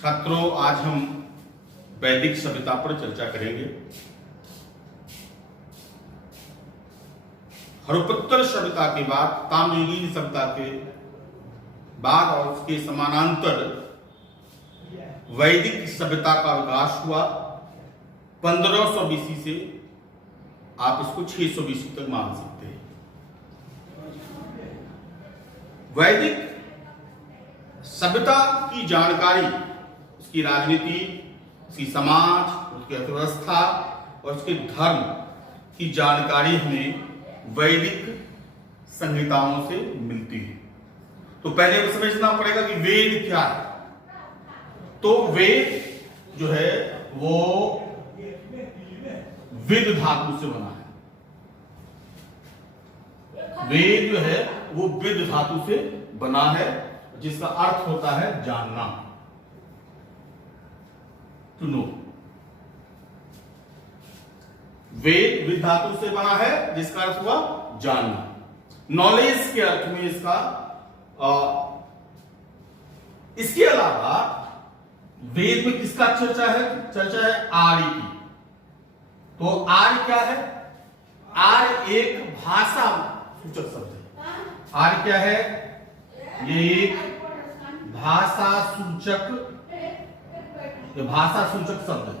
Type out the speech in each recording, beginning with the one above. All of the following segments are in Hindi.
छात्रों, आज हम वैदिक सभ्यता पर चर्चा करेंगे। हड़प्पन सभ्यता के बाद, ताम्रयुगीन सभ्यता के बाद और उसके समानांतर वैदिक सभ्यता का विकास हुआ 1500 बीसी से आप इसको 600 बीसी तक मान सकते हैं। वैदिक सभ्यता की जानकारी, उसकी राजनीति, उसकी समाज, उसकी अर्थव्यवस्था और उसके धर्म की जानकारी हमें वैदिक संहिताओं से मिलती है। तो पहले हमें समझना पड़ेगा कि वेद क्या है। तो वेद जो है वो विद धातु से बना है। वेद जो है वो विद धातु से बना है, जिसका अर्थ होता है जानना, टू नो। वेद विद धातु से बना है, जिसका अर्थ हुआ जानना। नॉलेज के अर्थ में इसके अलावा वेद में किसका चर्चा है? चर्चा है आर्य की। तो आर्य क्या है? आर्य एक भाषा सूचक शब्द है। आर्य क्या है? ये एक भाषा सूचक शब्द है।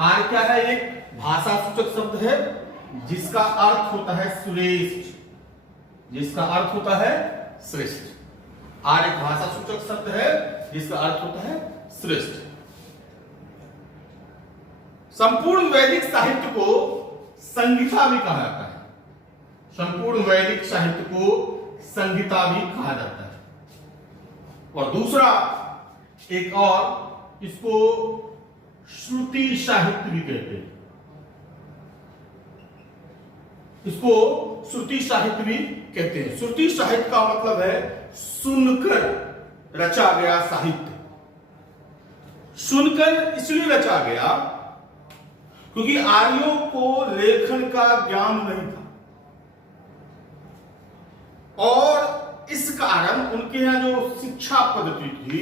आर्य क्या है? एक भाषा सूचक शब्द है जिसका अर्थ होता है श्रेष्ठ। जिसका अर्थ होता है श्रेष्ठ। आर्य एक भाषा सूचक शब्द है जिसका अर्थ होता है श्रेष्ठ। संपूर्ण वैदिक साहित्य को संहिता भी कहा जाता है। संपूर्ण वैदिक साहित्य को संहिता भी कहा जाता है। और दूसरा एक और, इसको श्रुति साहित्य भी कहते हैं। इसको श्रुति साहित्य भी कहते हैं। श्रुति साहित्य का मतलब है सुनकर रचा गया साहित्य। सुनकर इसलिए रचा गया क्योंकि आर्यों को लेखन का ज्ञान नहीं था, और इस कारण उनके यहां जो शिक्षा पद्धति थी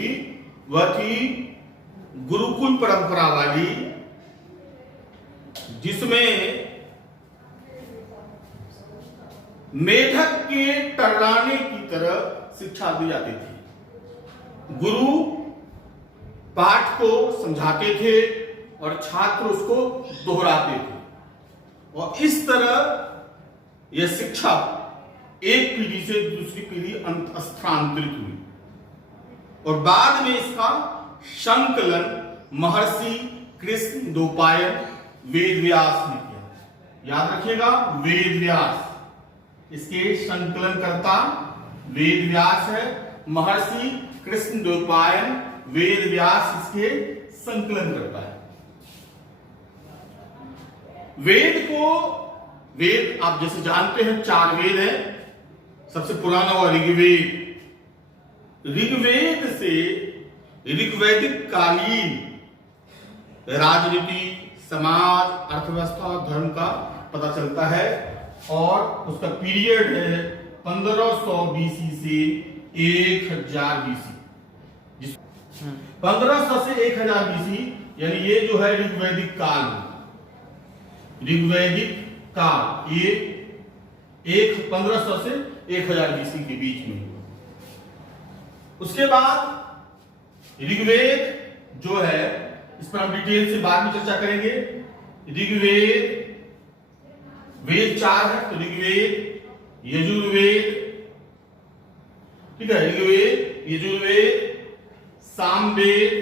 वह थी गुरुकुल परंपरा वाली, जिसमें मेढक के टर्राने की तरह शिक्षा दी जाती थी। गुरु पाठ को समझाते थे और छात्र उसको दोहराते थे, और इस तरह यह शिक्षा एक पीढ़ी से दूसरी पीढ़ी स्थानांतरित हुई। और बाद में इसका संकलन महर्षि कृष्ण द्वैपायन वेदव्यास ने किया। याद रखिएगा, वेदव्यास, इसके संकलनकर्ता वेदव्यास है। महर्षि कृष्ण द्वैपायन वेदव्यास इसके संकलन करता है। वेद आप जैसे जानते हैं 4 वेद है। सबसे पुराना हुआ ऋग्वेद। ऋग्वेद से ऋग्वैदिक कालीन राजनीति, समाज, अर्थव्यवस्था और धर्म का पता चलता है, और उसका पीरियड है 1500 बीसी से 1000 बीसी। 1500 से 1000 बीसी यानी ये जो है ऋग्वैदिक काल। ऋग्वैदिक काल ये 1500 से 1000 बीसी के बीच में। उसके बाद ऋग्वेद जो है, इस पर हम डिटेल से बाद में चर्चा करेंगे। ऋग्वेद, वेद 4 है, तो ऋग्वेद, यजुर्वेद, ठीक है, ऋग्वेद, यजुर्वेद, सामवेद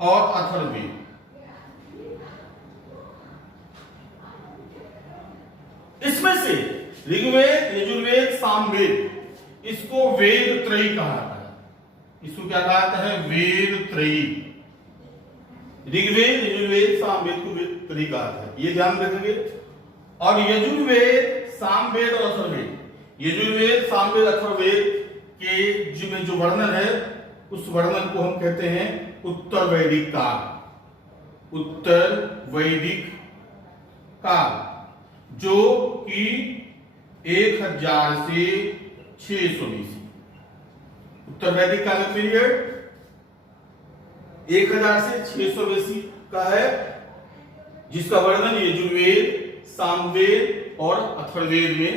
और अथर्ववेद। इसमें से ऋग्वेद, यजुर्वेद, सामवेद, इसको वेद त्रयी कहा जाता है। इसको क्या कहा जाता है? वेद त्रयी। ऋग्वेद, यजुर्वेद, सामवेद को वेद त्रयी कहा जाता है, ये ध्यान रखेंगे। और यजुर्वेद, सामवेद और अथर्ववेद, यजुर्वेद, सामवेद, अथर्ववेद के जिसमें जो वर्णन है, उस वर्णन को हम कहते हैं उत्तर वैदिक काल। उत्तर वैदिक काल, जो कि 1000 से 600 बीसी। उत्तर वैदिक कालीन पीरियड 1000 से 600 BC का है, जिसका वर्णन यजुर्वेद, सामवेद और अथर्ववेद में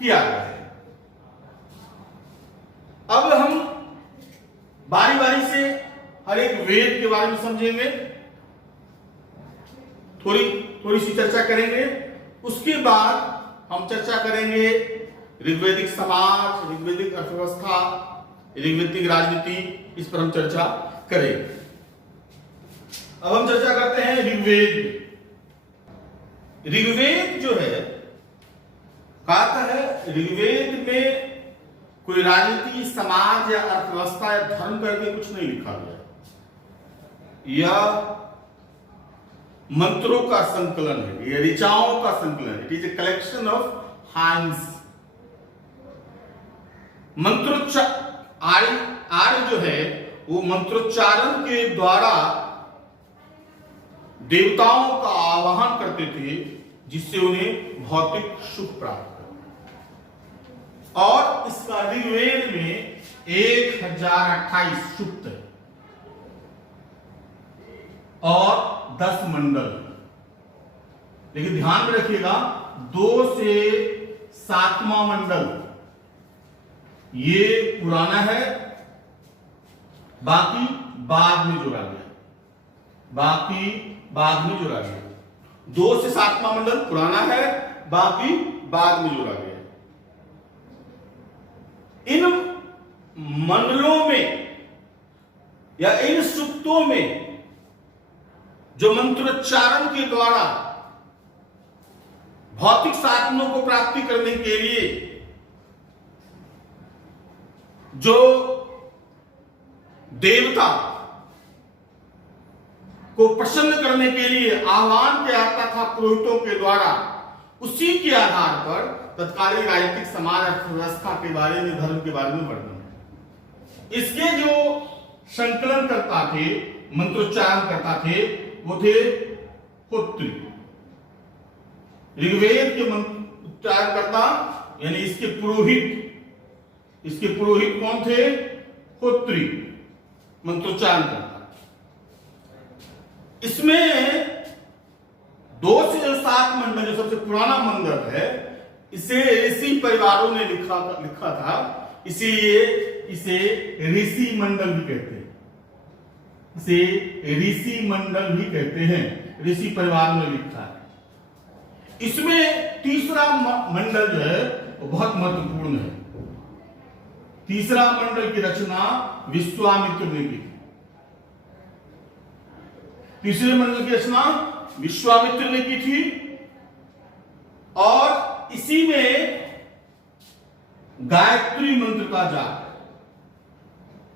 किया गया है। अब हम बारी बारी से हर एक वेद के बारे में समझेंगे, थोड़ी सी चर्चा करेंगे। उसके बाद हम चर्चा करेंगे ऋग्वैदिक समाज, ऋग्वैदिक अर्थव्यवस्था, ऋग्वैदिक राजनीति, इस पर हम चर्चा करेंगे। अब हम चर्चा करते हैं ऋग्वेद। ऋग्वेद जो है, कहता है ऋग्वेद में कोई राजनीति, समाज या अर्थव्यवस्था या धर्म करके कुछ नहीं लिखा गया। यह मंत्रों का संकलन है, यह ऋचाओं का संकलन है। It is a collection of hymns. आर्य जो है वो मंत्रोच्चारण के द्वारा देवताओं का आवाहन करते थे, जिससे उन्हें भौतिक सुख प्राप्त हो। और इसका ऋग्वेद में 1028 सूक्त है और 10 मंडल। लेकिन ध्यान में रखिएगा, 2 से 7वां मंडल ये पुराना है, बाकी बाद में जोड़ा गया। 2 से 7वां मंडल पुराना है, बाकी बाद में जोड़ा गया। इन मंडलों में या इन सूक्तों में जो मंत्रोच्चारण के द्वारा भौतिक साधनों को प्राप्ति करने के लिए जो देवता को प्रसन्न करने के लिए आह्वान किया जाता था पुरोहितों के द्वारा, उसी के आधार पर तत्कालीन राजनीतिक, समाज, अर्थव्यवस्था के बारे में, धर्म के बारे में वर्णन है। इसके जो संकलन करता थे, मंत्रोच्चारण करता थे, वो थे होत्री। ऋग्वेद के मंत्रोच्चारण करता यानी इसके पुरोहित कौन थे? होत्री मंत्रोच्चारण करता। इसमें 2 से 7 मंडल, जो सबसे पुराना मंडल है, इसे ऋषि परिवारों ने लिखा था, इसीलिए इसे ऋषि मंडल भी कहते हैं। इसे ऋषि मंडल भी कहते हैं, ऋषि परिवार ने लिखा है। इसमें तीसरा मंडल जो है वो बहुत महत्वपूर्ण है। तीसरा मंडल की रचना विश्वामित्र ने की। तीसरे मंडल की रचना विश्वामित्र ने की थी और इसी में गायत्री मंत्र का जाप।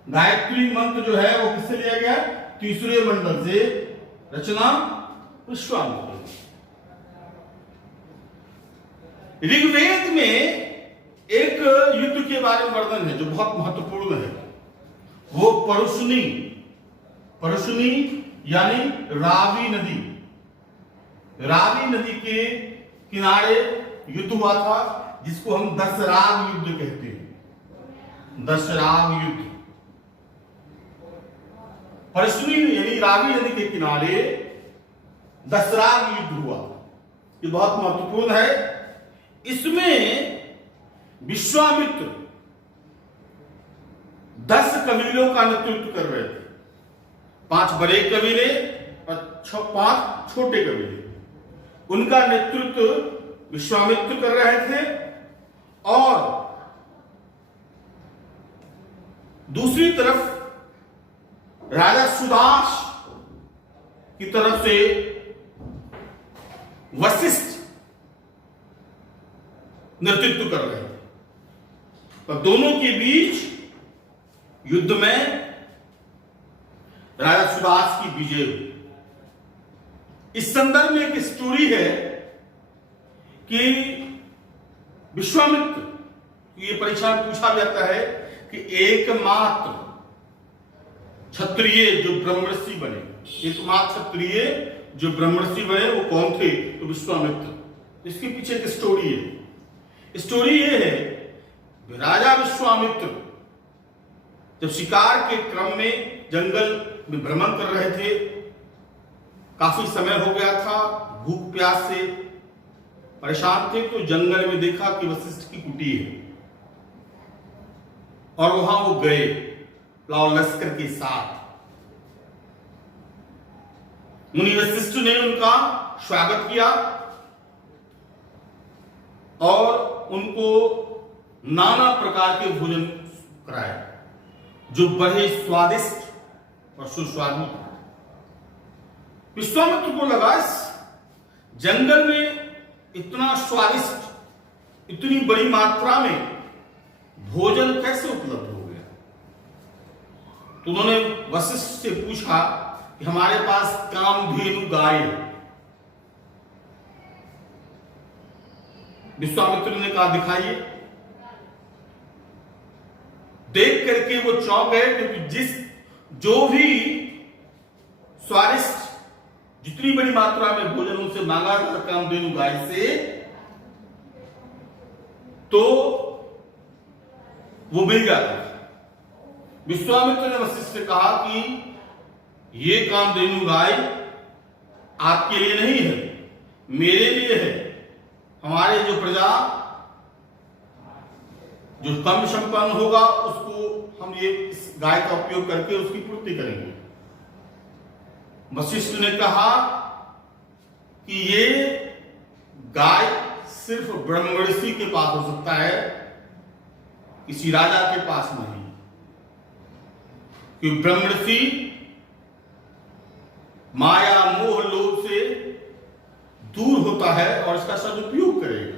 गायत्री मंत्र जो है वो किससे लिया गया? तीसरे मंडल से, रचना विश्वामित्र। ऋग्वेद में एक युद्ध के बारे में वर्णन है जो बहुत महत्वपूर्ण है। वो परुशनी यानी रावी नदी के किनारे युद्ध हुआ था, जिसको हम दशराग युद्ध कहते हैं। दशराग युद्ध, परुशनी यानी रावी नदी के किनारे दशराग युद्ध हुआ। ये बहुत महत्वपूर्ण है। इसमें विश्वामित्र 10 कबीलों का नेतृत्व कर रहे थे। 5 बड़े कबीले और 5 छोटे कबीले, उनका नेतृत्व विश्वामित्र कर रहे थे। और दूसरी तरफ राजा सुदास की तरफ से वशिष्ठ नेतृत्व कर रहे थे। और दोनों के बीच युद्ध में राजा सुदास की विजय हुई। इस संदर्भ में एक स्टोरी है कि विश्वामित्र, ये परीक्षा में पूछा जाता है कि एकमात्र क्षत्रिय जो ब्रह्मर्षि बने, एकमात्र क्षत्रिय जो ब्रह्मर्षि बने वो कौन थे? तो विश्वामित्र। इसके पीछे एक स्टोरी है। स्टोरी ये है, राजा विश्वामित्र जब शिकार के क्रम में जंगल में भ्रमण कर रहे थे, काफी समय हो गया था, भूख प्यास से परेशान थे, तो जंगल में देखा कि वशिष्ठ की कुटी है और वहां वो गए लश्कर के साथ। मुनि वशिष्ठ ने उनका स्वागत किया और उनको नाना प्रकार के भोजन कराए जो बड़े स्वादिष्ट और सुस्वादु थे। विश्वामित्र को लगा इस जंगल में इतना स्वादिष्ट, इतनी बड़ी मात्रा में भोजन कैसे उपलब्ध हो गया। तो उन्होंने वशिष्ठ से पूछा कि हमारे पास कामधेनु गाय है। विश्वामित्र ने कहा दिखाइए। देख करके वो चौंक गए, क्योंकि जो भी स्वादिष्ट, जितनी बड़ी मात्रा में भोजन उनसे मांगा था कामधेनु गाय से, तो वो मिल जाता था। विश्वामित्र ने वशिष्ठ से कहा कि ये कामधेनु गाय आपके लिए नहीं है, मेरे लिए है। हमारे जो प्रजा जो कम संपन्न होगा उसको हम ये इस गाय का उपयोग करके उसकी पूर्ति करेंगे। वशिष्ठ ने कहा कि ये गाय सिर्फ ब्रह्मर्षि के पास हो सकता है, किसी राजा के पास नहीं, क्योंकि ब्रह्मर्षि माया मोह लोभ से दूर होता है और इसका सदुपयोग करेगा।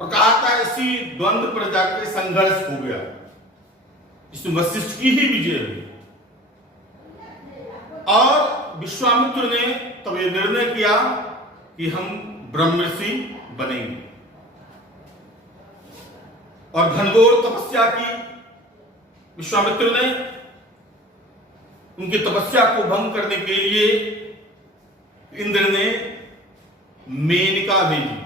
और कहा था इसी द्वंद्व पर जाकर संघर्ष हो गया, इसमें वशिष्ठ की ही विजय हुई। और विश्वामित्र ने तब यह निर्णय किया कि हम ब्रह्मर्षि बनेंगे और घनघोर तपस्या की। विश्वामित्र ने उनकी तपस्या को भंग करने के लिए इंद्र ने मेनका भेजी।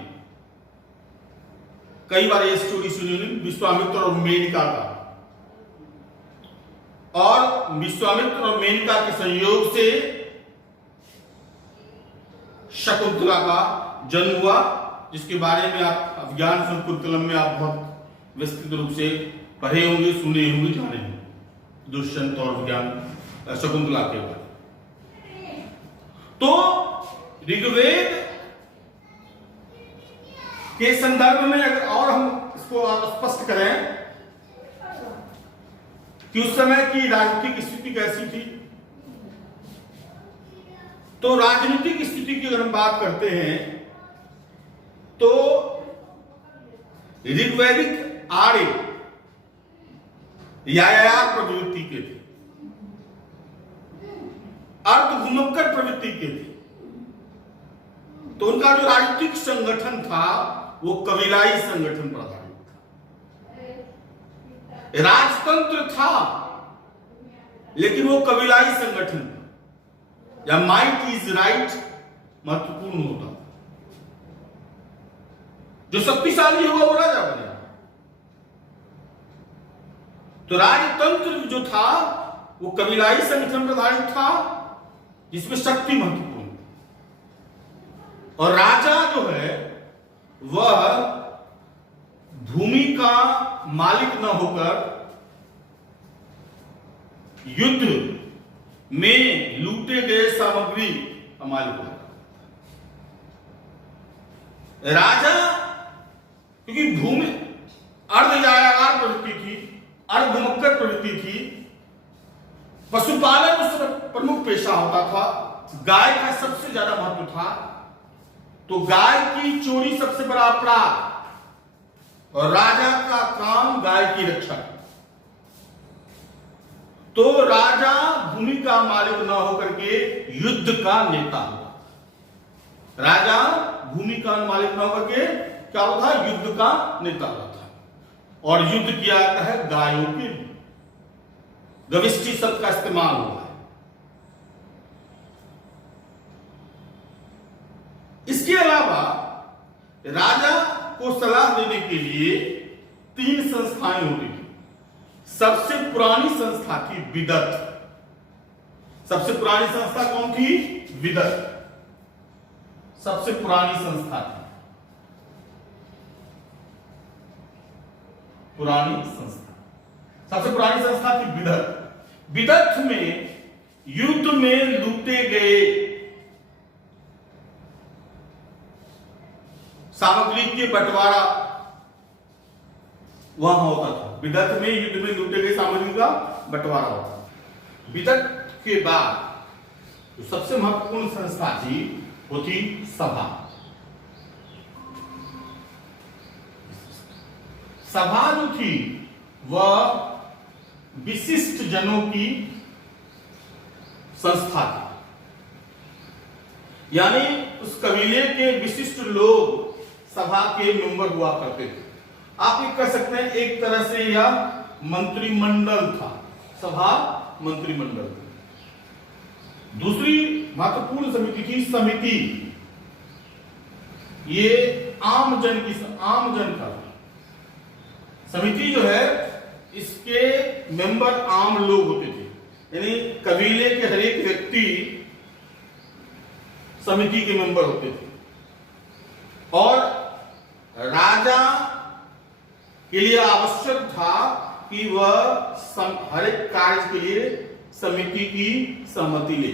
कई बार ये स्टोरी सुनी विश्वामित्र और मेनका का, और विश्वामित्र और मेनका के संयोग से शकुंतला का जन्म हुआ, जिसके बारे में आप अभिज्ञान शकुंतलम में आप बहुत विस्तृत रूप से पढ़े होंगे, सुने होंगे, जाने होंगे दुष्यंत और विज्ञान शकुंतला के बारे। तो ऋग्वेद के संदर्भ में अगर और हम इसको स्पष्ट करें कि उस समय की राजनीतिक स्थिति कैसी थी, तो राजनीतिक स्थिति की अगर हम बात करते हैं तो ऋग्वैदिक आर्य यायार प्रवृत्ति के थे, अर्धभूमकर प्रवृत्ति के थे। तो उनका जो राजनीतिक संगठन था वो कबीलाई संगठन पर आधारित था। राजतंत्र था लेकिन वो कबीलाई संगठन था, या माइट इज राइट महत्वपूर्ण होता था। जो शक्तिशाली होगा वो राजा बनेगा। तो राजतंत्र जो था वो कबीलाई संगठन पर आधारित था, जिसमें शक्ति महत्वपूर्ण थी। और राजा जो है वह भूमि का मालिक न होकर युद्ध में लूटे गए सामग्री का मालिक होता। राजा क्योंकि भूमि अर्धयायागार प्रवृत्ति थी, अर्धभूमकर प्रवृत्ति थी, पशुपालन उसका प्रमुख पेशा होता था, गाय का सबसे ज्यादा महत्व था। तो गाय की चोरी सबसे बड़ा अपराध, और राजा का काम गाय की रक्षा। तो राजा भूमि का मालिक न होकर के युद्ध का नेता होता। राजा भूमि का मालिक न होकर के क्या होता है, युद्ध का नेता होता है। और युद्ध किया जाता है गायों के लिए, गविष्ठी शब्द का इस्तेमाल हुआ है। इसके अलावा राजा को सलाह देने के लिए 3 संस्थाएं होती थी। सबसे पुरानी संस्था थी विदत। सबसे पुरानी संस्था कौन थी? विदत सबसे पुरानी संस्था थी, पुरानी संस्था। सबसे पुरानी संस्था थी विदत। विदत में युद्ध में लूटे गए सामग्री के बंटवारा वहां होता था। विदत में युद्ध में लूटे गए सामग्री का बंटवारा होता था। विदत के बाद जो सबसे महत्वपूर्ण संस्था थी वो थी सभा। सभा जो थी वह विशिष्ट जनों की संस्था थी, यानी उस कबीले के विशिष्ट लोग सभा के मेंबर हुआ करते थे। आप ये कह सकते हैं एक तरह से यह मंत्रिमंडल था, सभा मंत्रिमंडल। दूसरी महत्वपूर्ण समिति थी समिति। ये आम जन का समिति जो है, इसके मेंबर आम लोग होते थे, यानी कबीले के हर एक व्यक्ति समिति के मेंबर होते थे। और राजा के लिए आवश्यक था कि वह हर एक कार्य के लिए समिति की सहमति ले।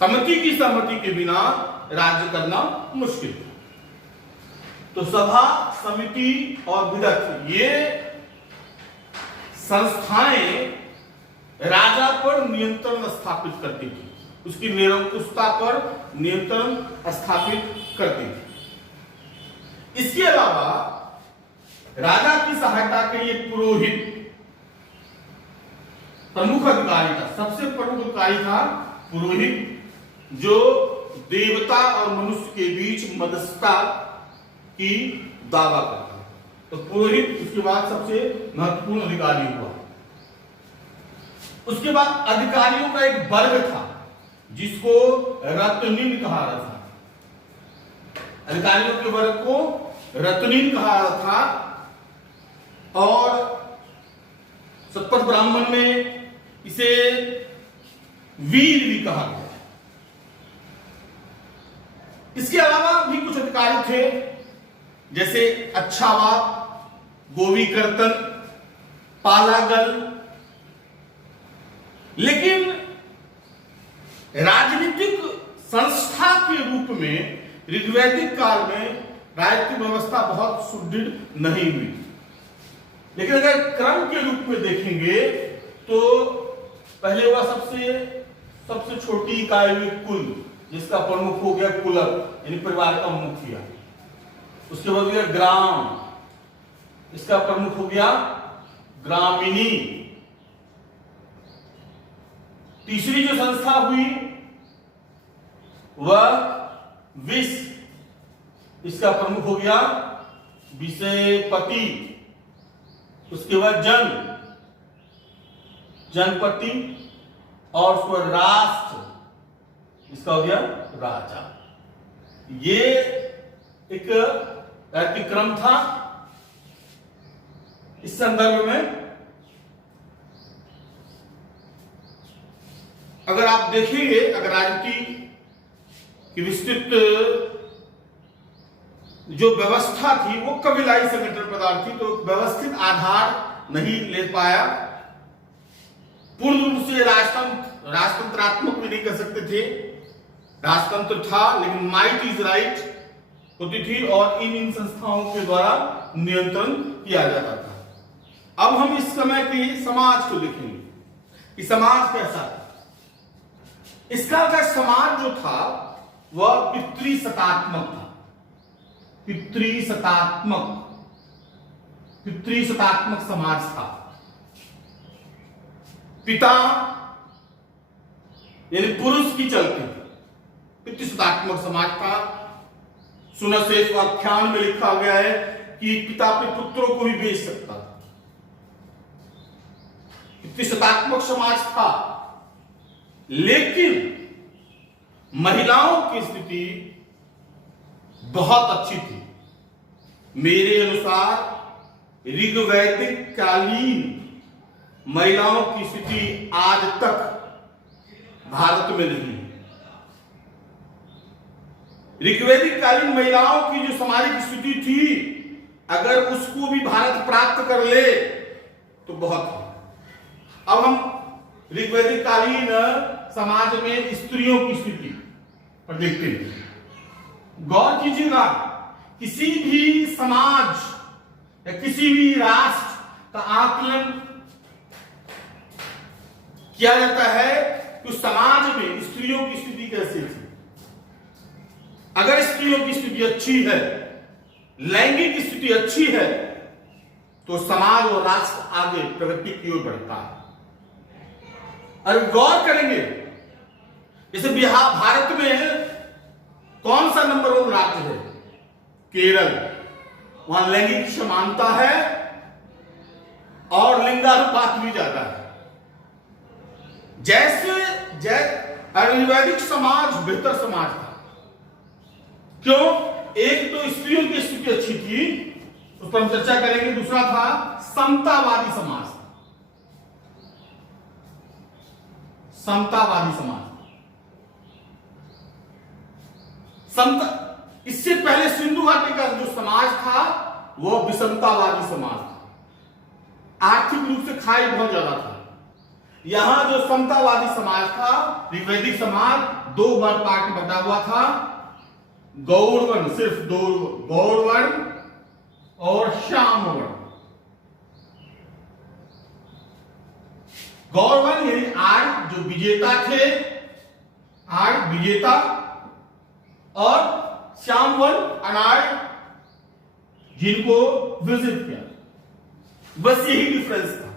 समिति की सहमति के बिना राज्य करना मुश्किल था। तो सभा, समिति और विदत, ये संस्थाएं राजा पर नियंत्रण स्थापित करती थी, उसकी निरंकुशता पर नियंत्रण स्थापित करती थी। इसके अलावा राजा की सहायता के लिए पुरोहित प्रमुख अधिकारी था। सबसे प्रमुख अधिकारी था पुरोहित, जो देवता और मनुष्य के बीच मध्यस्थता की दावा करता है। तो पुरोहित उसके बाद सबसे महत्वपूर्ण अधिकारी हुआ। उसके बाद अधिकारियों का एक वर्ग था जिसको रत्नीन कहा जाता था। अधिकारियों के वर्ग को रत्नीन कहा जाता था। और शतपथ ब्राह्मण में इसे वीर भी कहा गया। इसके अलावा भी कुछ अधिकारी थे, जैसे अच्छावाद, गोवीकर्तन, पालागल। लेकिन राजनीतिक संस्था के रूप में ऋग्वैदिक काल में राजनीतिक व्यवस्था बहुत सुदृढ़ नहीं हुई। लेकिन अगर क्रम के रूप में देखेंगे तो पहले हुआ सबसे छोटी इकाई हुई कुल, जिसका प्रमुख हो गया कुलक, यानी परिवार का मुखिया। उसके बाद गया ग्राम, इसका प्रमुख हो गया ग्रामिनी। तीसरी जो संस्था हुई वह विष, इसका प्रमुख हो गया विषयपति। उसके बाद जनपति, और उसके बाद राष्ट्र, इसका हो गया राजा। ये एक राजनीतिक क्रम था। इस संदर्भ में अगर आप देखेंगे, अगर राजनीति की विस्तृत जो व्यवस्था थी वो कबीलाई संगठन प्रधान थी, तो व्यवस्थित आधार नहीं ले पाया। पूर्ण रूप से राजतंत्रात्मक भी नहीं कर सकते थे। राजतंत्र था लेकिन माइट इज राइट होती थी और इन संस्थाओं के द्वारा नियंत्रण किया जाता था। अब हम इस समय के समाज को देखेंगे कि समाज कैसा था। इसका का समाज जो था वह पितृसत्तात्मक था। पितृसत्तात्मक समाज था। पिता यानी पुरुष की चलती पितृसत्तात्मक समाज था। सुनशेष आख्यान में लिखा गया है कि पिता अपने पुत्रों को भी बेच सकता था। पितृसत्तात्मक समाज था, लेकिन महिलाओं की स्थिति बहुत अच्छी थी। मेरे अनुसार ऋग्वैदिक कालीन महिलाओं की स्थिति आज तक भारत में नहीं है। ऋग्वैदिक कालीन महिलाओं की जो सामाजिक स्थिति थी, अगर उसको भी भारत प्राप्त कर ले तो बहुत है। अब हम ऋग्वैदिक कालीन समाज में स्त्रियों की स्थिति पर देखते हैं। गौर कीजिएगा, किसी भी समाज या किसी भी राष्ट्र का आकलन किया जाता है कि उस समाज में स्त्रियों की स्थिति कैसी थी। अगर स्त्रियों की स्थिति अच्छी है, लैंगिक स्थिति अच्छी है, तो समाज और राष्ट्र आगे प्रगति की ओर बढ़ता है। और गौर करेंगे, जैसे बिहार, भारत में कौन सा नंबर 1 राज्य है? केरल। वहां लैंगिक समानता है और लिंगानुपात भी ज्यादा है। जैसे आयुर्वेदिक समाज बेहतर समाज था। क्यों? एक तो स्त्रियों की स्थिति अच्छी थी, उस पर हम चर्चा करेंगे। दूसरा था समतावादी समाज। समतावादी समाज, इससे पहले सिंधु घाटी का जो समाज था वो विषमतावादी समाज था। आर्थिक रूप से खाई बहुत ज्यादा था। यहां जो समतावादी समाज था, ऋग्वैदिक समाज, 2 पार्ट में बटा हुआ था। गौरवर्ण, सिर्फ 2 गौरवर्ण और श्यामवर्ण। गौरवर्ण यानी आर्य जो विजेता थे, आर्य विजेता, और श्यामवर्ण अनार्य जिनको विजित किया। बस यही डिफरेंस था।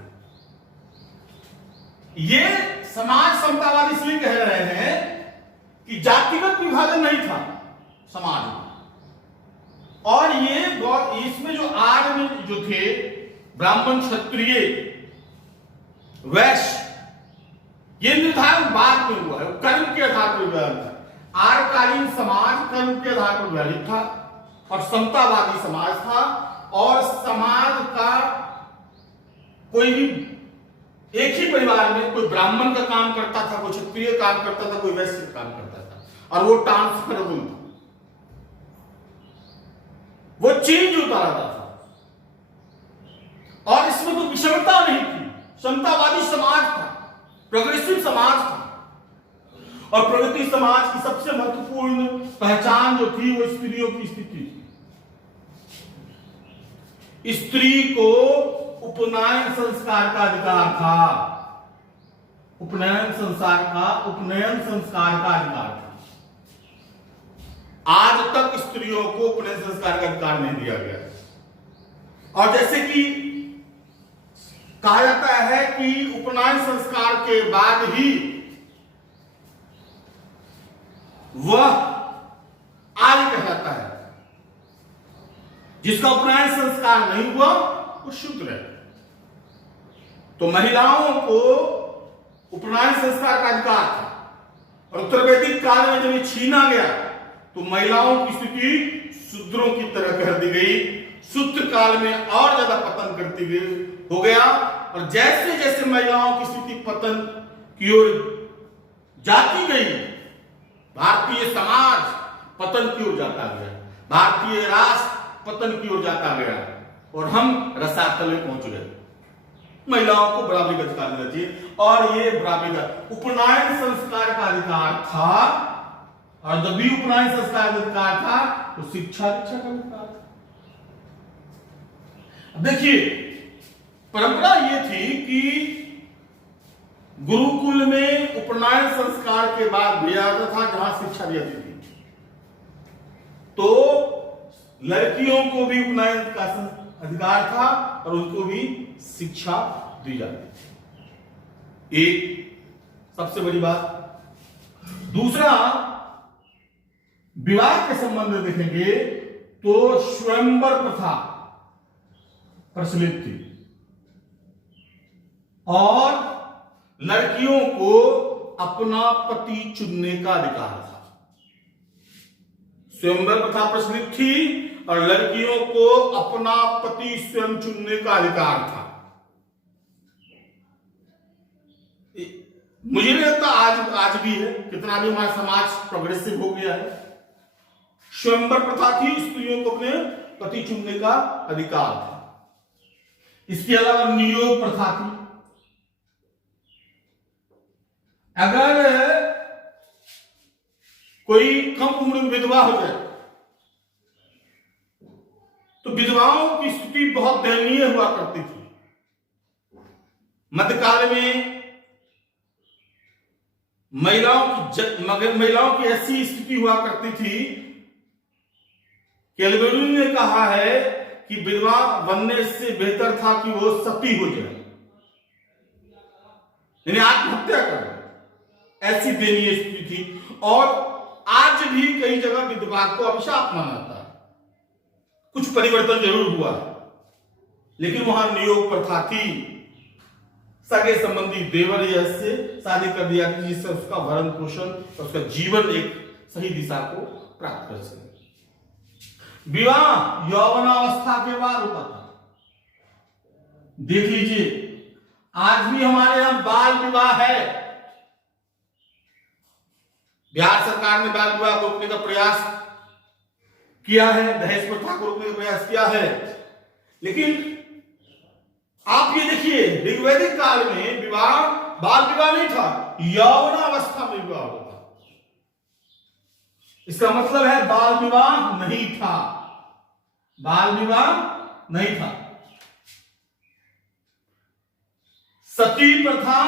ये समाज समतावादी इसलिए कह रहे हैं कि जातिगत विभाजन नहीं था समाज में। और ये इसमें जो आर्य में जो थे, ब्राह्मण, क्षत्रिय, वैश्य, ये निर्धारण बाद में हुआ है, कर्म के आधार पर विभाजन था। आर्यकालीन समाज कर्म के आधार पर विभाजित था और समतावादी समाज था। और समाज का कोई भी एक ही परिवार में कोई ब्राह्मण का काम करता था, कोई क्षत्रिय काम करता था, कोई वैश्य का काम करता था, और वो ट्रांसफरेबल था, वो चेंज होता रहता था। और इसमें कोई विषमता नहीं थी। समतावादी समाज था, प्रोग्रेसिव समाज था। और प्रगति समाज की सबसे महत्वपूर्ण पहचान जो थी वो स्त्रियों की स्थिति थी। स्त्री को उपनयन संस्कार का अधिकार था। उपनयन संस्कार का अधिकार था। आज तक स्त्रियों को उपनयन संस्कार का अधिकार नहीं दिया गया। और जैसे कि कहा जाता है कि उपनयन संस्कार के बाद ही वह आर्य कहलाता है। जिसका उपनयन संस्कार नहीं हुआ वो शूद्र है। तो महिलाओं को उपनयन संस्कार का अधिकार था। और उत्तर वैदिक काल में जब ये छीना गया तो महिलाओं की स्थिति शूद्रों की तरह कर दी गई। शूद्र काल में और ज्यादा पतन करती गई हो गया। और जैसे जैसे महिलाओं की स्थिति पतन की ओर जाती गई, भारतीय समाज पतन की ओर जाता गया, भारतीय राष्ट्र पतन की ओर जाता गया, और हम रसातल में पहुंच गए। महिलाओं को बराबरी का अधिकार देना चाहिए। और ये बराबरी का उपनयन संस्कार का अधिकार था। और जब भी उपनयन संस्कार का अधिकार था तो शिक्षा दीक्षा का अधिकार था। देखिए, परंपरा ये थी कि गुरुकुल में उपनयन संस्कार के बाद भेजा जाता था जहां शिक्षा दी जाती थी। तो लड़कियों को भी उपनयन का अधिकार था और उनको भी शिक्षा दी जाती थी। एक सबसे बड़ी बात। दूसरा, विवाह के संबंध में देखेंगे तो स्वयंवर प्रथा प्रचलित थी और लड़कियों को अपना पति चुनने का अधिकार था। स्वयंवर प्रथा प्रचलित थी और लड़कियों को अपना पति स्वयं चुनने का अधिकार था। मुझे नहीं लगता आज भी है, कितना भी हमारा समाज प्रोग्रेसिव हो गया है। स्वयंवर प्रथा थी, स्त्रियों को अपने पति चुनने का अधिकार था। इसके अलावा नियोग प्रथा थी। अगर कोई कम उम्र में विधवा हो जाए तो विधवाओं की स्थिति बहुत दयनीय हुआ करती थी। मध्यकाल में महिलाओं की ऐसी स्थिति हुआ करती थी कि एल्बेडून ने कहा है कि विधवा बनने से बेहतर था कि वो सती हो जाए, यानी आत्महत्या कर। ऐसी दयनीय स्थिति थी। और आज भी कई जगह विधवा को अभिशाप माना जाता है। कुछ परिवर्तन जरूर हुआ है, लेकिन वहां नियोग प्रथा थी। सगे संबंधी देवर से शादी कर दिया कि जिससे उसका भरण पोषण और उसका जीवन एक सही दिशा को प्राप्त कर सके। विवाह यौवनावस्था के बाद होता था। देख लीजिए, आज भी हमारे यहां बाल विवाह है। बिहार सरकार ने बाल विवाह को रोकने का प्रयास किया है, दहेज प्रथा को रोकने का प्रयास किया है। लेकिन आप ये देखिए, ऋग्वैदिक काल में विवाह बाल विवाह नहीं था, यौवनावस्था में विवाह होता। इसका मतलब है बाल विवाह नहीं था, बाल विवाह नहीं था। सती प्रथा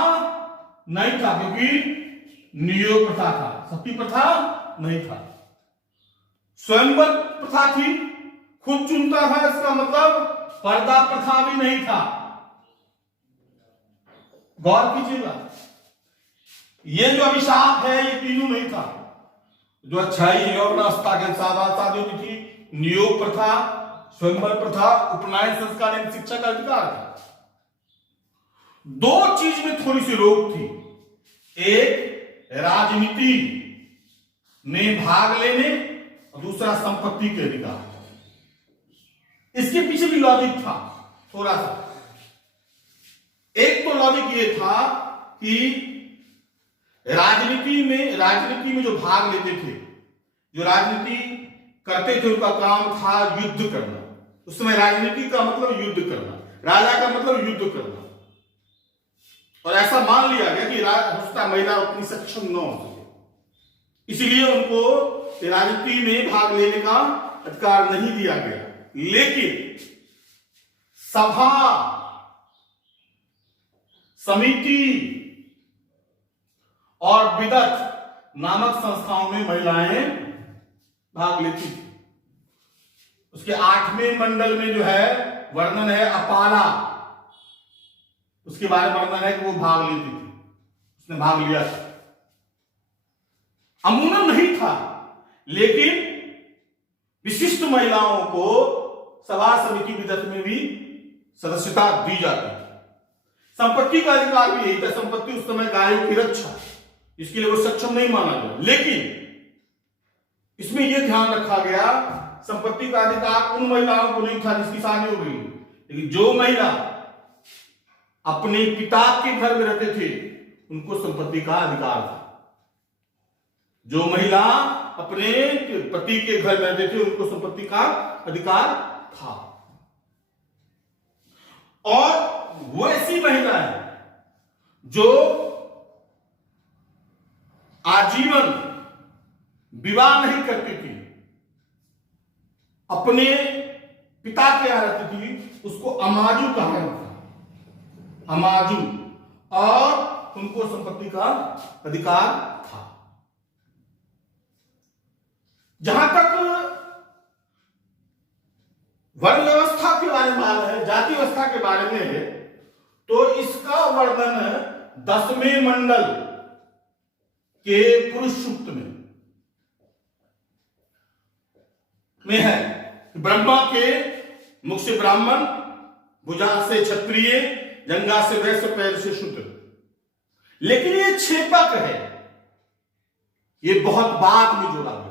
नहीं था, क्योंकि नियोग प्रथा था। सती प्रथा नहीं था। स्वयंवर प्रथा थी, खुद चुनता था। इसका मतलब पर्दा प्रथा भी नहीं था। गौर कीजिएगा, ये जो अभिशाप है ये तीनों नहीं था। जो अच्छाई यौवनावस्था के साथ शादी होती थी, नियोग प्रथा, स्वयंवर प्रथा, उपनयन संस्कार, शिक्षा का अधिकार था। दो चीज में थोड़ी सी रोक थी। एक राजनीति में भाग लेने और दूसरा संपत्ति के अधिकार। इसके पीछे भी लॉजिक था थोड़ा सा। एक तो लॉजिक ये था कि राजनीति में जो भाग लेते थे, जो राजनीति करते थे, उनका काम था युद्ध करना। उस समय राजनीति का मतलब युद्ध करना, राजा का मतलब युद्ध करना। और ऐसा मान लिया गया कि महिला उतनी सक्षम न हो सके, इसलिए उनको राजनीति में भाग लेने का अधिकार नहीं दिया गया। लेकिन सभा, समिति और विदत नामक संस्थाओं में महिलाएं भाग लेती थी। उसके 8वें मंडल में जो है वर्णन है अपाला, उसके बारे में वर्णन है कि वो भाग लेती थी, उसने भाग लिया था। अमूमन नहीं था, लेकिन विशिष्ट महिलाओं को सभा, समिति, विदत में भी सदस्यता दी जाती थी। संपत्ति का अधिकार भी यही था। संपत्ति उस समय गायों की रक्षा, इसके लिए वो सक्षम नहीं माना गया। लेकिन इसमें यह ध्यान रखा गया, संपत्ति का अधिकार उन महिलाओं को नहीं था जिसकी शादी हो गई, लेकिन जो महिला अपने पिता के घर में रहते थे उनको संपत्ति का अधिकार था। जो महिला अपने पति के घर में रहते थे उनको संपत्ति का अधिकार था। और वो ऐसी महिलाएं जो आजीवन विवाह नहीं करती थी, अपने पिता के यहां रहती थी, उसको अमाजू कहा जाता था। अमाजू, और उनको संपत्ति का अधिकार था। जहां तक वर्ण व्यवस्था के बारे में है, जाति व्यवस्था के बारे में है, तो इसका वर्णन 10वें मंडल के पुरुष सूक्त में है। ब्रह्मा के मुख से ब्राह्मण, भुजा से क्षत्रिय, जंघा से वैश्य, पैर से शूद्र। लेकिन ये छेपक है, ये बहुत बाद में जोड़ा गया।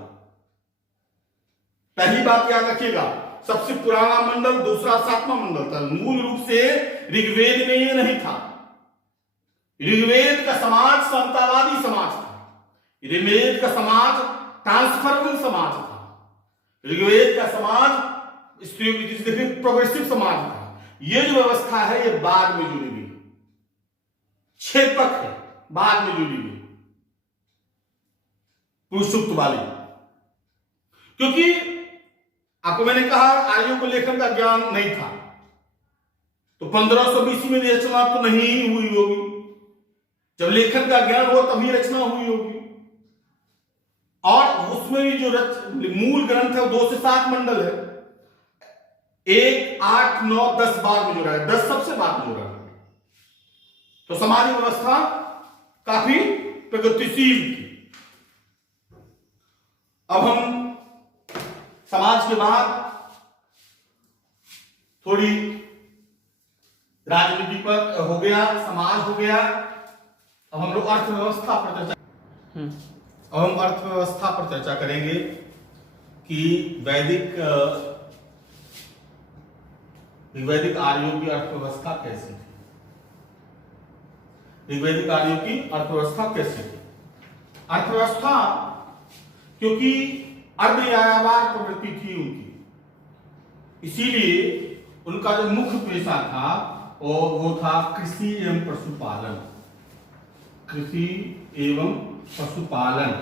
पहली बात याद रखिएगा, सबसे पुराना मंडल दूसरा 7वां मंडल था। मूल रूप से ऋग्वेद में ये नहीं था। ऋग्वेद का समाज समतावादी समाज था। ऋग्वेद का समाज ट्रांसफरेबल समाज था। ऋग्वेद का समाज स्त्रियों की दृष्टि से प्रोग्रेसिव समाज था। ये जो व्यवस्था है ये बाद में जुड़ी हुई क्षेपक है, बाद में जुड़ी हुई पुरुष सूक्त वाली। क्योंकि आपको मैंने कहा आर्यों को लेखन का ज्ञान नहीं था, तो 1520 में रचना तो नहीं हुई होगी। जब लेखन का ज्ञान हुआ तभी रचना हुई होगी। और उसमें भी जो मूल ग्रंथ है वो 2 से 7 मंडल है। 1, 8, 9, 10 बाद में जुड़ा है, 10 सबसे बाद में जुड़ा है। तो सामाजिक व्यवस्था काफी प्रगतिशील थी। अब हम समाज के बाद थोड़ी राजनीति पर हो गया, समाज हो गया। अब हम लोग अर्थव्यवस्था पर चर्चा करेंगे कि ऋग्वैदिक आर्यों की अर्थव्यवस्था कैसी थी। ऋग्वैदिक आर्यों की अर्थव्यवस्था कैसी थी? अर्थव्यवस्था क्योंकि अर्धयायावार प्रवृत्ति थी उनकी, इसीलिए उनका जो मुख्य पेशा था वो था कृषि एवं पशुपालन। कृषि एवं पशुपालन,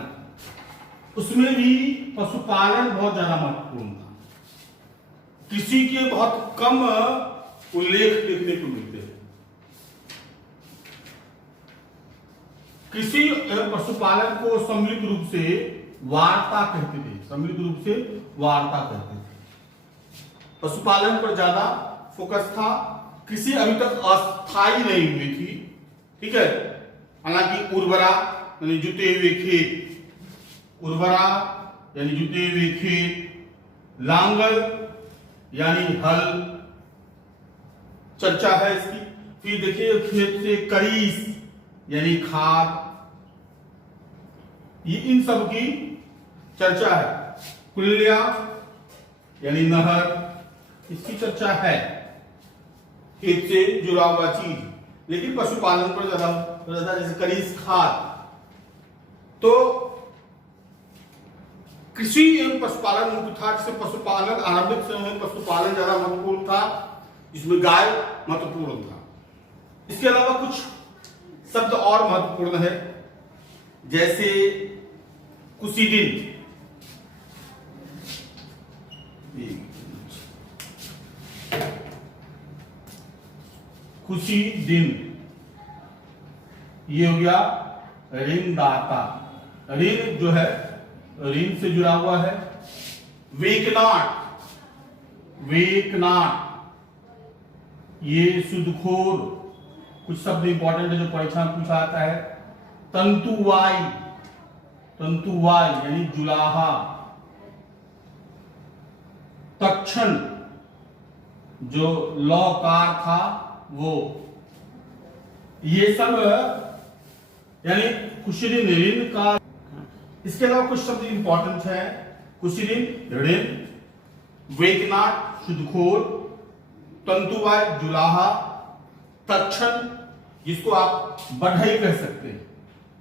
उसमें भी पशुपालन बहुत ज्यादा महत्वपूर्ण था। कृषि के बहुत कम उल्लेख देखने को मिलते हैं। कृषि एवं पशुपालन को सम्मिलित रूप से वार्ता कहते थे। सम्मिलित रूप से वार्ता कहते थे। पशुपालन पर ज्यादा फोकस था। कृषि अभी तक अस्थायी नहीं हुई थी, ठीक है। हालांकि उर्वरा यानी जुते हुए खेत, उर्वरा यानी जुते हुए खेत, लांगल यानी हल, चर्चा है इसकी। फिर देखिए खेत से करीस यानी खाद, ये इन सब की चर्चा है। कुल्या यानी नहर, इसकी चर्चा है। खेत से जुड़ा हुआ चीज, लेकिन पशुपालन पर ज्यादा जैसे करीस, खाद। तो कृषि एवं पशुपालन मुख्य था, जिससे पशुपालन आरंभिक समय में पशुपालन ज्यादा महत्वपूर्ण था, इसमें गाय महत्वपूर्ण था। इसके अलावा कुछ शब्द और महत्वपूर्ण है, जैसे कुशीदिन। कुशीदिन ये हो गया ऋणदाता। ऋण जो है ऋण से जुड़ा हुआ है। वेकनाट, वेकनाट ये सुदखोर। कुछ शब्द इंपॉर्टेंट है जो परीक्षा में पूछा आता है। तंतुवाई, तंतुवाई यानी जुलाहा। तक्षण जो लौकार था वो, ये सब यानी कुशीदिन ऋण का। इसके अलावा कुछ शब्द इंपॉर्टेंट है। कुशीदिन ऋण, वेकनाट सुदखोर, तंतुवाय जुलाहा, तक्षण जिसको आप बढ़ई कह सकते हैं,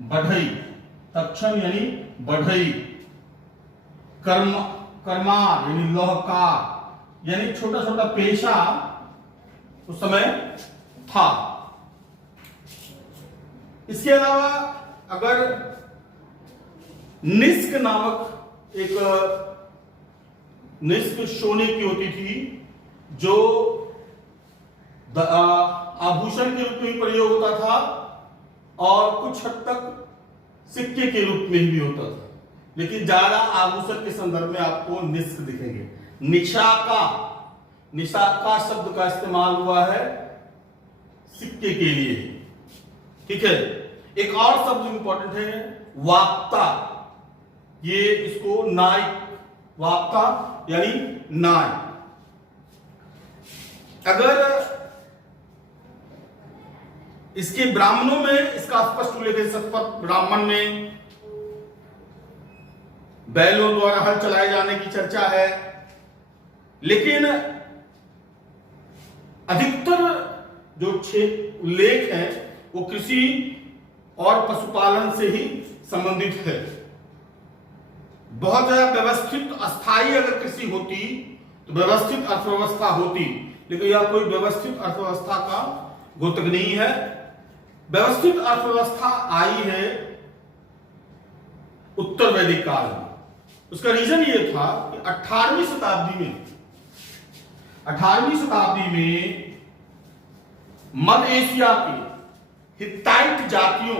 बढ़ई। तक्षण यानी बढ़ई। कर्मार यानी लोहकार, यानी छोटा छोटा पेशा उस समय था। इसके अलावा अगर निष्क नामक एक निष्क सोने की होती थी, जो आभूषण के रूप में प्रयोग होता था और कुछ हद तक सिक्के के रूप में भी होता था, लेकिन ज्यादा आभूषण के संदर्भ में आपको निष्क दिखेंगे। निशाका, निशाका शब्द का इस्तेमाल हुआ है सिक्के के लिए, ठीक है। एक और शब्द इंपॉर्टेंट है वाप्ता। ये इसको नाय, वाप्ता यानी नाय। अगर इसके ब्राह्मणों में इसका स्पष्ट उल्लेख है। सतपथ ब्राह्मण में बैलों द्वारा हल चलाए जाने की चर्चा है, लेकिन अधिकतर जो उल्लेख है वो कृषि और पशुपालन से ही संबंधित है। बहुत ज्यादा व्यवस्थित अस्थायी अगर कृषि होती तो व्यवस्थित अर्थव्यवस्था होती, लेकिन यह कोई व्यवस्थित अर्थव्यवस्था का घोतक नहीं है। व्यवस्थित अर्थव्यवस्था आई है उत्तर वैदिक काल में। उसका रीजन ये था कि 18वीं शताब्दी में मध्य एशिया के हित्ताइट जातियों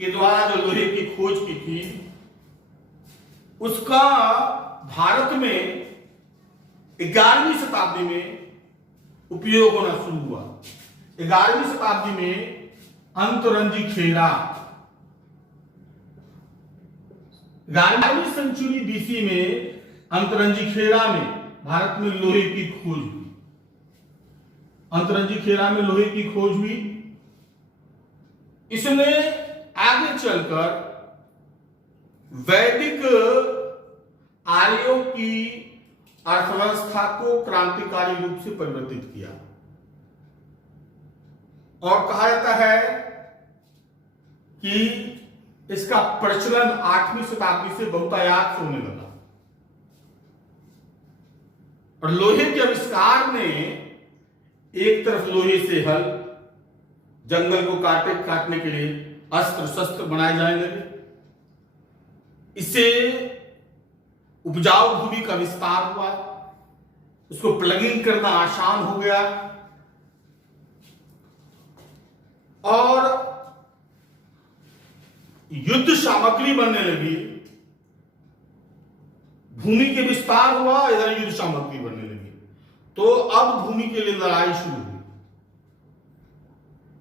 के द्वारा जो लोहे की खोज की थी, उसका भारत में 11वीं शताब्दी में उपयोग होना शुरू हुआ। 11वीं शताब्दी में अंतरंजी खेरा, 11वीं सेंचुरी बीसी में अंतरंजी खेरा में भारत में लोहे की खोज हुई। अंतरंजी खेरा में लोहे की खोज हुई। इसने आगे चलकर वैदिक आर्यों की अर्थव्यवस्था को क्रांतिकारी रूप से परिवर्तित किया और कहा जाता है कि इसका प्रचलन 8वीं शताब्दी से बहुतायात से होने लगा और लोहे के आविष्कार ने एक तरफ लोहे से हल, जंगल को काटने के लिए अस्त्र शस्त्र बनाए जाने लगे। इससे उपजाऊ भूमि का विस्तार हुआ, उसको प्लगिंग करना आसान हो गया और युद्ध सामग्री बनने लगी। भूमि के विस्तार हुआ, इधर युद्ध सामग्री बनने लगी, तो अब भूमि के लिए लड़ाई शुरू हुई।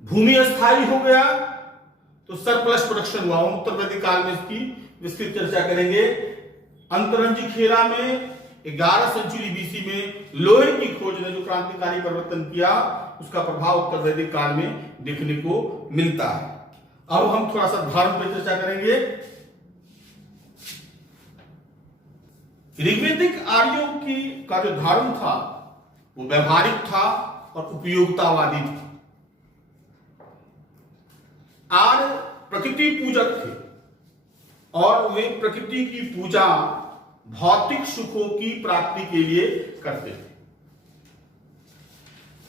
भूमि अस्थायी हो गया तो सरप्लस प्रोडक्शन हुआ। उत्तर वैदिक काल में इसकी विस्तृत चर्चा करेंगे। अंतरंजी खेरा में 11 सेंचुरी बीसी में लोहे की खोज ने जो क्रांतिकारी परिवर्तन किया, उसका प्रभाव उत्तर वैदिक काल में देखने को मिलता है। अब हम थोड़ा सा धर्म पर चर्चा करेंगे। ऋग्वैदिक आर्यों की का जो धर्म था वो व्यवहारिक था और उपयोगितावादी था। आर्य प्रकृति पूजक थे और वे प्रकृति की पूजा भौतिक सुखों की प्राप्ति के लिए करते थे।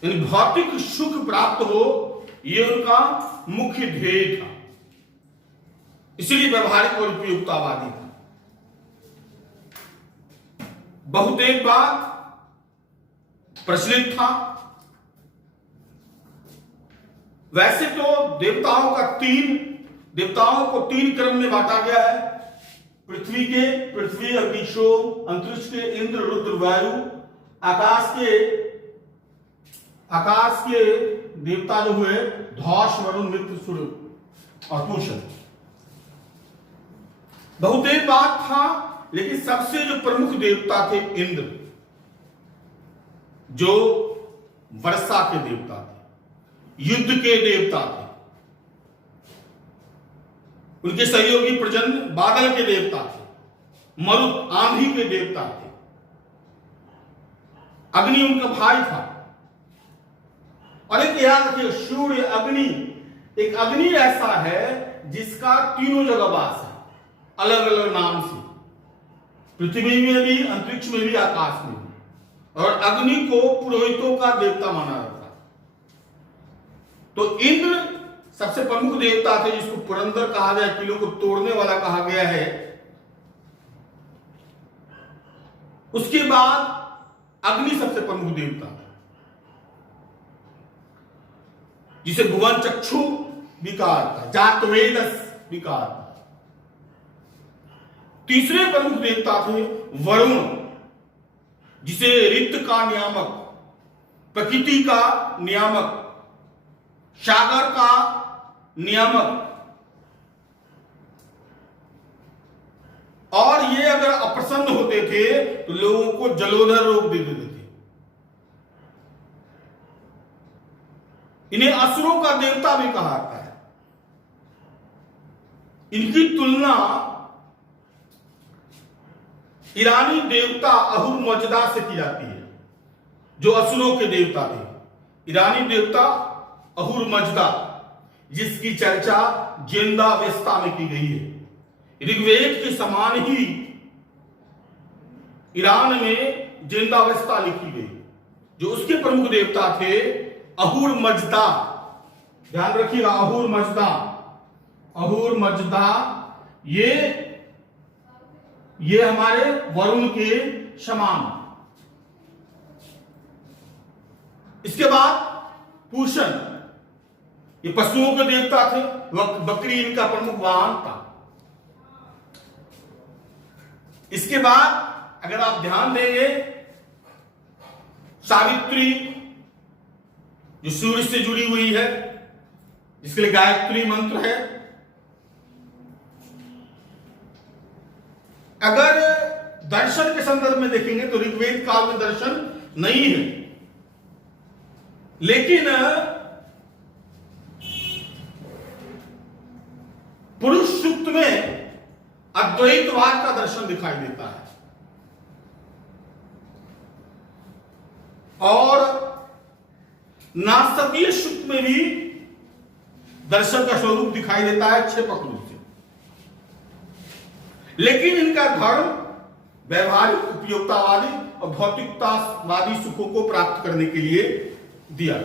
यानी भौतिक सुख प्राप्त हो, यह उनका मुख्य ध्येय था, इसलिए व्यवहारिक और उपयोगितावादी था। बहुदेववाद प्रचलित था। वैसे तो देवताओं को तीन क्रम में बांटा गया है। पृथ्वी, अग्नि, सोम, अंतरिक्ष के इंद्र, रुद्र, वायु, आकाश के देवता जो हुए धौष, वरुण, मित्र, सूर्य और पूषण। बहुदेववाद था, लेकिन सबसे जो प्रमुख देवता थे इंद्र, जो वर्षा के देवता थे, युद्ध के देवता थे। उनके सहयोगी प्रजन्य बादल के देवता थे, मरुत आंधी के देवता थे, अग्नि उनका भाई था। और एक याद रखिए, सूर्य, अग्नि, एक अग्नि ऐसा है जिसका तीनों जगह वास है, अलग अलग नाम से, पृथ्वी में भी, अंतरिक्ष में भी, आकाश में भी। और अग्नि को पुरोहितों का देवता माना जाता है। तो इंद्र सबसे प्रमुख देवता थे, जिसको पुरंदर कहा गया, किलों को तोड़ने वाला कहा गया है। उसके बाद अग्नि सबसे प्रमुख देवता था, जिसे भुवन चक्षु भी कहा था, जातवेदस भी कहा था। तीसरे प्रमुख देवता थे वरुण, जिसे ऋतु का नियामक, प्रकृति का नियामक, सागर का नियामक, और ये अगर अप्रसन्न होते थे तो लोगों को जलोदर रोग दे देते थे। इन्हें असुरों का देवता भी कहा जाता है। इनकी तुलना ईरानी देवता अहुर मजदा से की जाती है, जो असुरों के देवता थे। ईरानी देवता अहुर मजदा, जिसकी चर्चा जिंदावस्था में की गई है। ऋग्वेद के समान ही ईरान में जिंदावस्था लिखी गई, जो उसके प्रमुख देवता थे अहूर मजदा। ध्यान रखिएगा, अहूर मजदा, अहूर मजदा, ये हमारे वरुण के समान। इसके बाद पूषण, ये पशुओं के देवता थे, बकरी इनका प्रमुख वाहन था। इसके बाद अगर आप ध्यान देंगे, सावित्री जो सूर्य से जुड़ी हुई है, जिसके लिए गायत्री मंत्र है। अगर दर्शन के संदर्भ में देखेंगे तो ऋग्वेद काल में दर्शन नहीं है, लेकिन पुरुष सूक्त में अद्वैतवाद का दर्शन दिखाई देता है, और नासतीय सूक्त में भी दर्शन का स्वरूप दिखाई देता है क्षेपक रूप से। लेकिन इनका धर्म व्यवहारिक उपयोगितावादी और भौतिकतावादी सुखों को प्राप्त करने के लिए दिया।